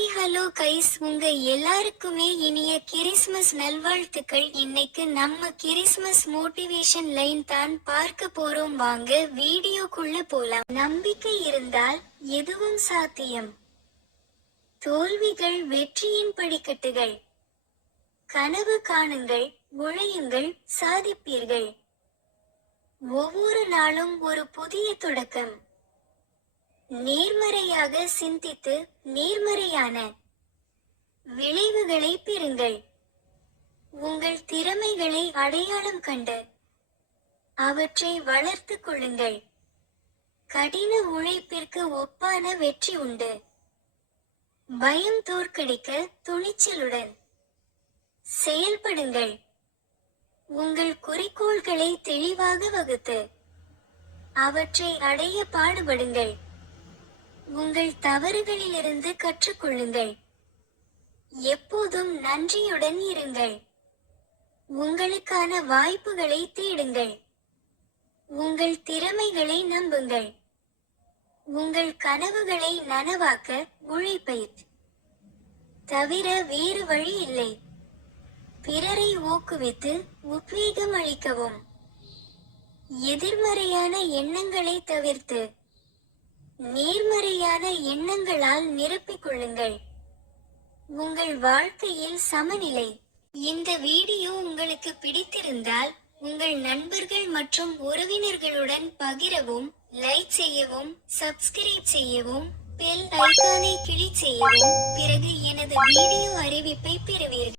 Hi hello guys, உங்க எல்லாருக்குமே இனிய கிறிஸ்மஸ் நல்வாழ்த்துக்கள். இன்னைக்கு நம்ம கிறிஸ்மஸ் மோட்டிவேஷன் லைன் தான் பார்க்க போறோம். வாங்க வீடியோக்குள்ள போலாம். நம்பிக்கை இருந்தால் எதுவும் சாத்தியம். தோல்விகள் வெற்றியின் படிக்கட்டுகள். கனவு காணுங்கள், உழையுங்கள், சாதிப்பீர்கள். ஒவ்வொரு நாளும் ஒரு புதிய தொடக்கம். நேர்மறையாக சிந்தித்து நேர்மறையான விளைவுகளை பெறுங்கள். உங்கள் திறமைகளை அடையாளம் கண்டு அவற்றை வளர்த்துக் கொள்ளுங்கள். கடின உழைப்பிற்கு ஒப்பான வெற்றி உண்டு. பயம் தோற்கடிக்க துணிச்சலுடன் செயல்படுங்கள். உங்கள் குறிக்கோள்களை தெளிவாக வகுத்து அவற்றை அடைய பாடுபடுங்கள். உங்கள் தவறுகளிலிருந்து கற்றுக்கொள்ளுங்கள். எப்போதும் நன்றியுடன் இருங்கள். உங்களுக்கான வாய்ப்புகளை தேடுங்கள். உங்கள் திறமைகளை நம்புங்கள். உங்கள் கனவுகளை நனவாக்க உழைப்பை தவிர வேறு வழி இல்லை. பிறரை ஊக்குவித்து உத்வேகம் அளிக்கவும். எதிர்மறையான எண்ணங்களை தவிர்த்து நேர்மறையான எண்ணங்களால் நிரப்பிக் கொள்ளுங்கள். உங்கள் வாழ்க்கையில் சமநிலை. இந்த வீடியோ உங்களுக்கு பிடித்திருந்தால் உங்கள் நண்பர்கள் மற்றும் உறவினர்களுடன் பகிரவும், லைக் செய்யவும், சப்ஸ்கிரைப் செய்யவும், பெல் ஐகானை கிளிக் செய்யவும். பிறகு எனது வீடியோ அறிவிப்பை பெறுவீர்கள்.